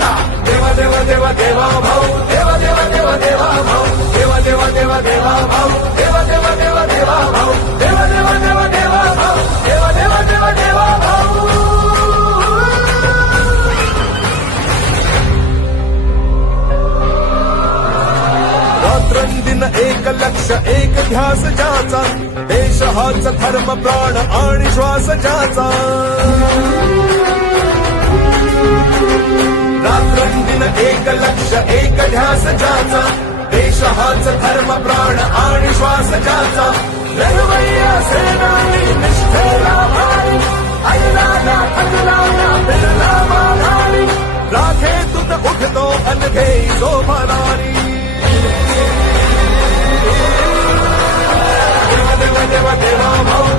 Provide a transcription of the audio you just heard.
होता देवा देवा देवा देवा भाऊ देवा देवा देवा देवा भाऊ देवा देवा देवा देवा भाऊ देवा देवा देवा देवा भाऊ देवा देवा देवा देवा भाऊ देवा देवा देवा देवा भाऊ रात्रंदिन एक लक्ष एक ध्यास ज्याचा देश हाच धर्म प्राण आणि श्वास ज्याचा रात्रंदिन एक लक्ष एक ध्यास ज्याचा देश हाच धर्म प्राण आणि श्वास ज्याचा लढवय्या सेनानी निष्ठेला भारी अल्ला ना थकला ना बिरला माघारी राखेतून उठतो अनघे जो भरारी देवा देवा देवा देवा भाऊ